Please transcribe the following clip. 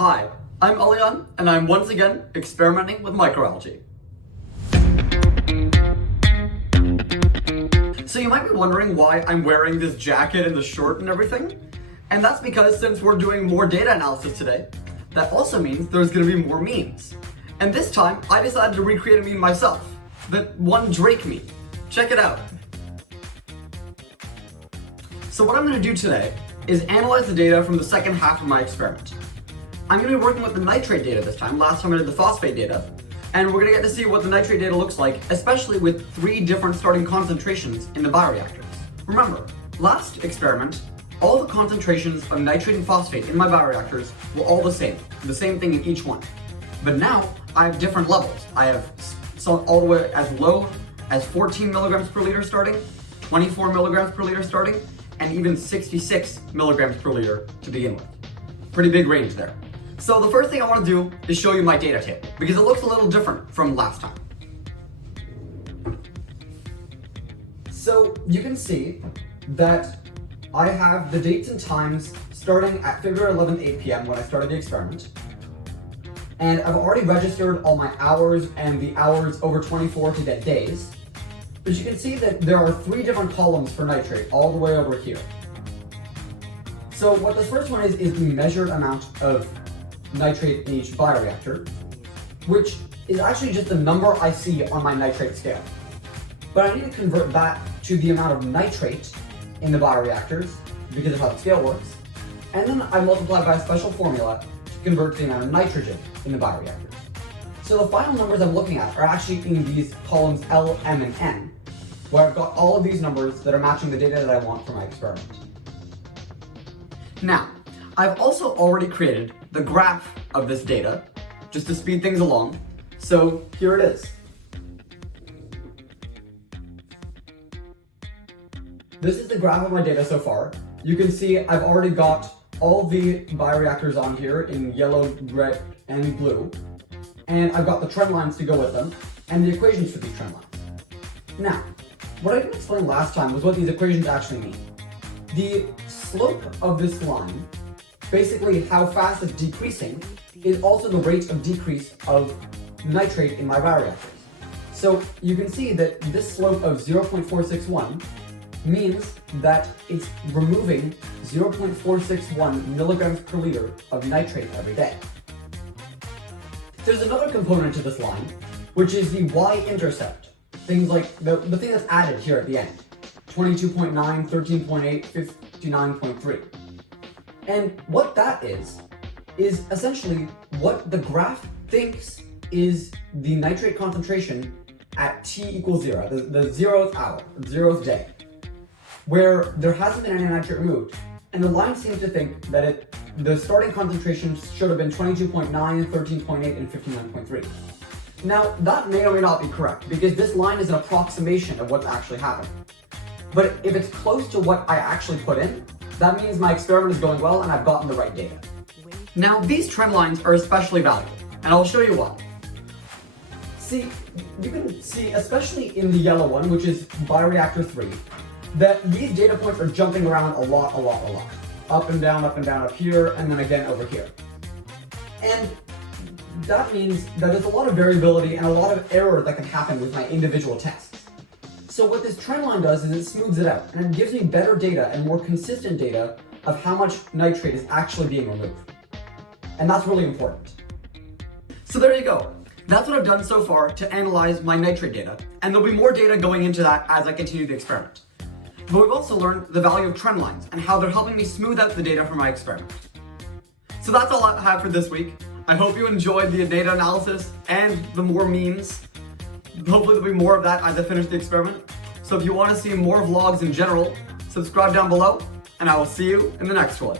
Hi, I'm Alian, and I'm once again experimenting with microalgae. So you might be wondering why I'm wearing this jacket and the shirt and everything, and that's because since we're doing more data analysis today, that also means there's going to be more memes. And this time, I decided to recreate a meme myself, the one Drake meme. Check it out. So what I'm going to do today is analyze the data from the second half of my experiment. I'm going to be working with the nitrate data this time. Last time I did the phosphate data. And we're going to get to see what the nitrate data looks like, especially with 3 different starting concentrations in the bioreactors. Remember, last experiment, all the concentrations of nitrate and phosphate in my bioreactors were all the same thing in each one. But now, I have different levels. I have all the way as low as 14 milligrams per liter starting, 24 milligrams per liter starting, and even 66 milligrams per liter to begin with. Pretty big range there. So the first thing I want to do is show you my data table, because it looks a little different from last time. So you can see that I have the dates and times starting at February 11th, 8 p.m. when I started the experiment. And I've already registered all my hours and the hours over 24 to get days. But you can see that there are 3 different columns for nitrate all the way over here. So what this first one is the measured amount of nitrate in each bioreactor, which is actually just the number I see on my nitrate scale. But I need to convert that to the amount of nitrate in the bioreactors, because of how the scale works, and then I multiply by a special formula to convert to the amount of nitrogen in the bioreactors. So the final numbers I'm looking at are actually in these columns L, M, and N, where I've got all of these numbers that are matching the data that I want for my experiment. Now, I've also already created the graph of this data, just to speed things along. So here it is. This is the graph of my data so far. You can see I've already got all the bioreactors on here in yellow, red, and blue. And I've got the trend lines to go with them, and the equations for these trend lines. Now, what I didn't explain last time was what these equations actually mean. The slope of this line, basically how fast it's decreasing, is also the rate of decrease of nitrate in my bioreactors. So you can see that this slope of 0.461 means that it's removing 0.461 milligrams per liter of nitrate every day. There's another component to this line, which is the y-intercept. Things like the thing that's added here at the end. 22.9, 13.8, 59.3. And what that is essentially what the graph thinks is the nitrate concentration at t equals 0, the 0th hour, 0th day, where there hasn't been any nitrate removed. And the line seems to think that the starting concentration should have been 22.9, 13.8, and 59.3. Now, that may or may not be correct, because this line is an approximation of what's actually happening. But if it's close to what I actually put in, that means my experiment is going well and I've gotten the right data. Now, these trend lines are especially valuable, and I'll show you why. See, you can see, especially in the yellow one, which is bioreactor 3, that these data points are jumping around a lot. Up and down up here, and then again over here. And that means that there's a lot of variability and a lot of error that can happen with my individual tests. So what this trend line does is it smooths it out, and it gives me better data and more consistent data of how much nitrate is actually being removed. And that's really important. So there you go. That's what I've done so far to analyze my nitrate data, and there'll be more data going into that as I continue the experiment. But we've also learned the value of trend lines and how they're helping me smooth out the data for my experiment. So that's all I have for this week. I hope you enjoyed the data analysis and the more memes. Hopefully there'll be more of that as I finish the experiment. So if you want to see more vlogs in general, subscribe down below, and I will see you in the next one.